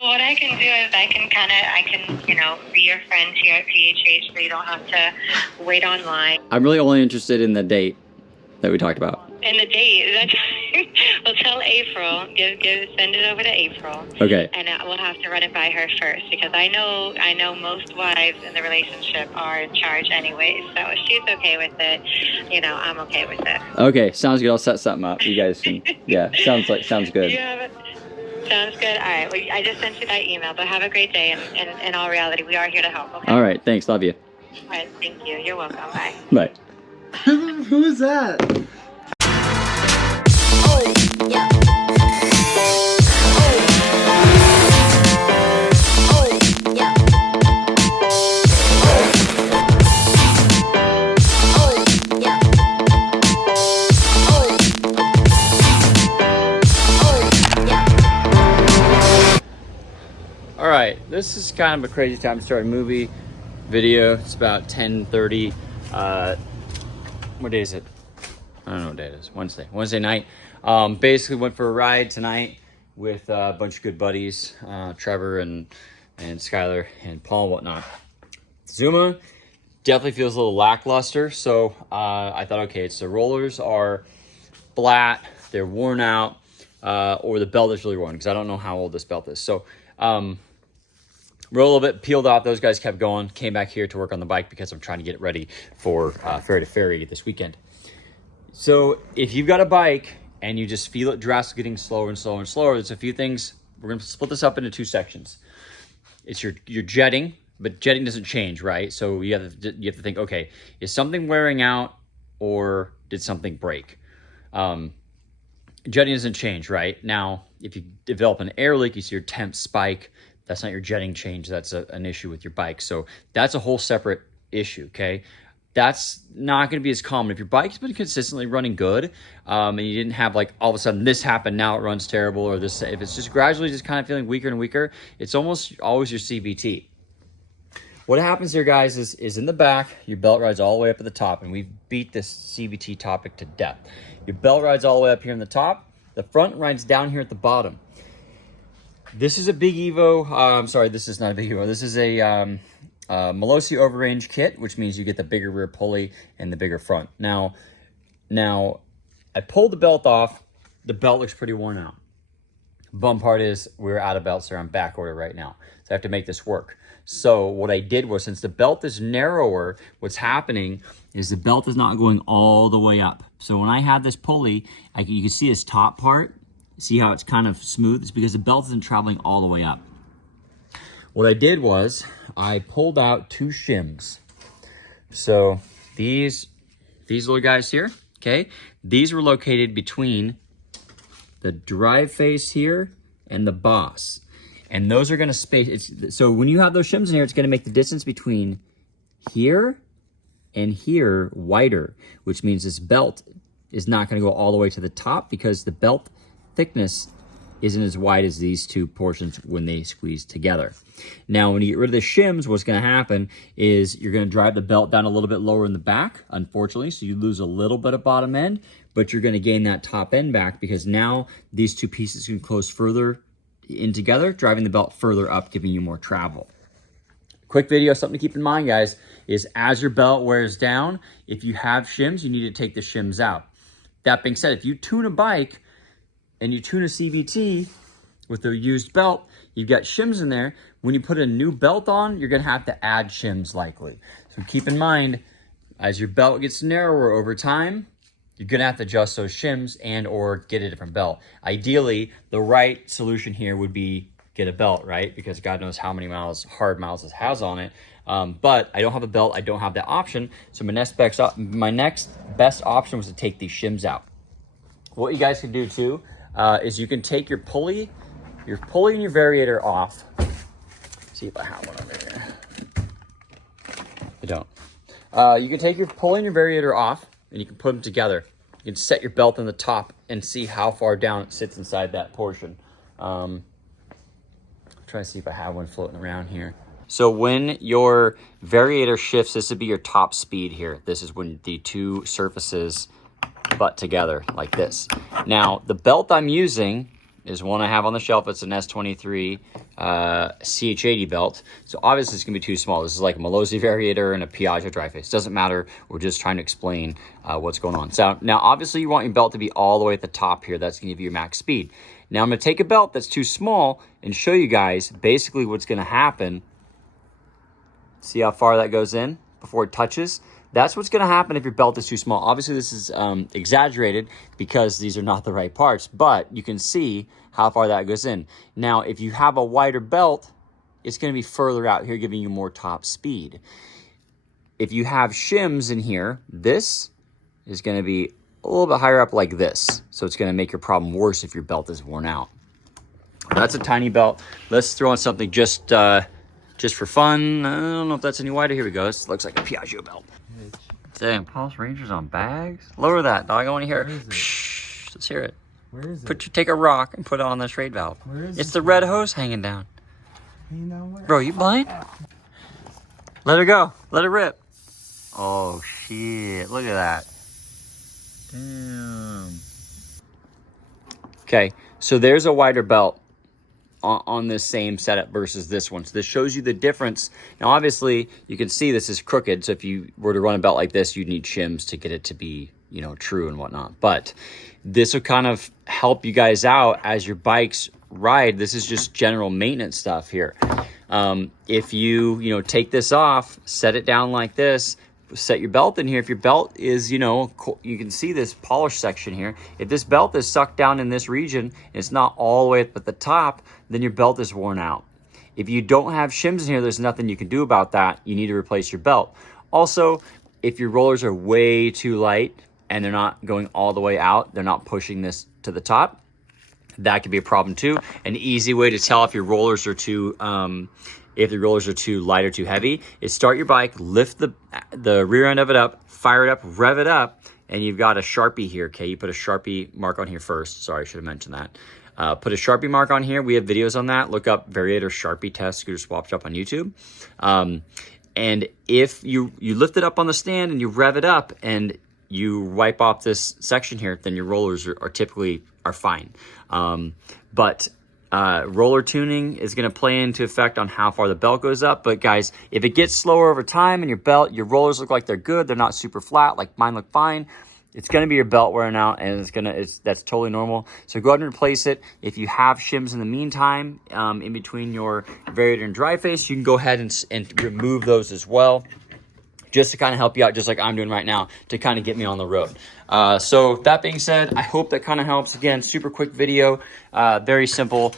What I can do is I can, be your friend here at PHH so you don't have to wait online. I'm really only interested in the date that we talked about. And the date, we'll tell April, send it over to April. Okay. And we'll have to run it by her first because I know most wives in the relationship are in charge anyway. So if she's okay with it, I'm okay with it. Okay, sounds good. I'll set something up. You guys can, yeah, sounds good. Yeah, sounds good. All right, well, I just sent you that email, but have a great day. And in all reality, we are here to help, okay? All right, thanks. Love you. All right, thank you. You're welcome. Bye. Bye. Who is that? All right, this is kind of a crazy time to start a movie video. It's about 10:30. What day is it? I don't know what day it is. Wednesday night. Basically went for a ride tonight with a bunch of good buddies, Trevor and Skylar and Paul and whatnot. Zuma definitely feels a little lackluster, so I thought, okay, it's the rollers are flat, they're worn out, or the belt is really worn because I don't know how old this belt is. So we're a little bit peeled off. Those guys kept going. Came back here to work on the bike because I'm trying to get it ready for Ferry to Ferry this weekend. So if you've got a bike and you just feel it drastically getting slower and slower and slower, there's a few things. We're going to split this up into two sections. It's your jetting, but jetting doesn't change, right? So you have to think, okay, is something wearing out or did something break? Jetting doesn't change, right? Now, if you develop an air leak, you see your temp spike. That's not your jetting change. That's an issue with your bike. So that's a whole separate issue, okay? That's not going to be as common. If your bike's been consistently running good and you didn't have like all of a sudden this happened, now it runs terrible, or this, if it's just gradually just kind of feeling weaker and weaker, it's almost always your CVT. What happens here, guys, is in the back, your belt rides all the way up at the top, and we've beat this CVT topic to death. Your belt rides all the way up here in the top. The front rides down here at the bottom. This is a Big Evo. I'm sorry, this is not a Big Evo. This is a Melosi Overrange kit, which means you get the bigger rear pulley and the bigger front. Now, I pulled the belt off. The belt looks pretty worn out. Bum part is we're out of belts. They're on back order right now. So I have to make this work. So what I did was, since the belt is narrower, what's happening is the belt is not going all the way up. So when I have this pulley, you can see this top part. See how it's kind of smooth? It's because the belt isn't traveling all the way up. What I did was I pulled out two shims. So these little guys here, okay? These were located between the drive face here and the boss. And those are gonna space, so when you have those shims in here, it's gonna make the distance between here and here wider, which means this belt is not gonna go all the way to the top because the belt thickness isn't as wide as these two portions when they squeeze together. Now, when you get rid of the shims, what's going to happen is you're going to drive the belt down a little bit lower in the back, unfortunately, so you lose a little bit of bottom end, but you're going to gain that top end back because now these two pieces can close further in together, driving the belt further up, giving you more travel. Quick video, something to keep in mind, guys, is as your belt wears down, if you have shims, you need to take the shims out. That being said, if you tune a bike and you tune a CVT with a used belt, you've got shims in there. When you put a new belt on, you're gonna have to add shims likely. So keep in mind, as your belt gets narrower over time, you're gonna have to adjust those shims and or get a different belt. Ideally, the right solution here would be get a belt, right? Because God knows how many hard miles this has on it. But I don't have a belt, I don't have that option. So my next best option was to take these shims out. What you guys can do too, is you can take your pulley and your variator off. See if I have one over here. I don't. You can take your pulley and your variator off and you can put them together. You can set your belt on the top and see how far down it sits inside that portion. Try to see if I have one floating around here. So when your variator shifts, this would be your top speed here. This is when the two surfaces butt together like this. Now, the belt I'm using is one I have on the shelf. It's an S23 CH80 belt. So obviously it's going to be too small. This is like a Malozzi variator and a Piaggio dry-face. Doesn't matter. We're just trying to explain what's going on. So now obviously you want your belt to be all the way at the top here. That's going to give you your max speed. Now I'm going to take a belt that's too small and show you guys basically what's going to happen. See how far that goes in before it touches? That's what's going to happen if your belt is too small. Obviously, this is exaggerated because these are not the right parts, but you can see how far that goes in. Now, if you have a wider belt, it's going to be further out here, giving you more top speed. If you have shims in here, this is going to be a little bit higher up like this. So it's going to make your problem worse if your belt is worn out. That's a tiny belt. Let's throw on something just for fun. I don't know if that's any wider. Here we go. This looks like a Piaggio belt. Dang, Pulse Rangers on bags? Lower that, dog. I want to hear it. Psh, let's hear it. Where is it? Take a rock and put it on the trade valve. Where is it's the red hose hanging down. Hanging down where? Bro, you blind? Let her go. Let her rip. Oh, shit. Look at that. Damn. Okay, so there's a wider belt on this same setup versus this one. So this shows you the difference. Now, obviously, you can see this is crooked. So if you were to run a belt like this, you'd need shims to get it to be, you know, true and whatnot. But this will kind of help you guys out as your bikes ride. This is just general maintenance stuff here. If you take this off, set it down like this, set your belt in here. If your belt is, you can see this polish section here. If this belt is sucked down in this region, and it's not all the way up at the top, then your belt is worn out. If you don't have shims in here, there's nothing you can do about that. You need to replace your belt. Also, if your rollers are way too light and they're not going all the way out, they're not pushing this to the top, that could be a problem too. An easy way to tell if your rollers are too light or too heavy is start your bike, lift the rear end of it up, fire it up, rev it up, and you've got a Sharpie here, okay? You put a Sharpie mark on here first. Sorry, I should have mentioned that. Put a Sharpie mark on here. We have videos on that. Look up Variator Sharpie Test Scooter Swap Shop on YouTube. And if you lift it up on the stand and you rev it up and you wipe off this section here, then your rollers are typically fine. But roller tuning is going to play into effect on how far the belt goes up. But guys, if it gets slower over time and your rollers look like they're good, they're not super flat, like mine look fine, it's going to be your belt wearing out, and that's totally normal. So go ahead and replace it. If you have shims in the meantime, in between your variator and dry face, you can go ahead and remove those as well, just to kind of help you out, just like I'm doing right now, to kind of get me on the road. So that being said, I hope that kind of helps. Again, super quick video, very simple.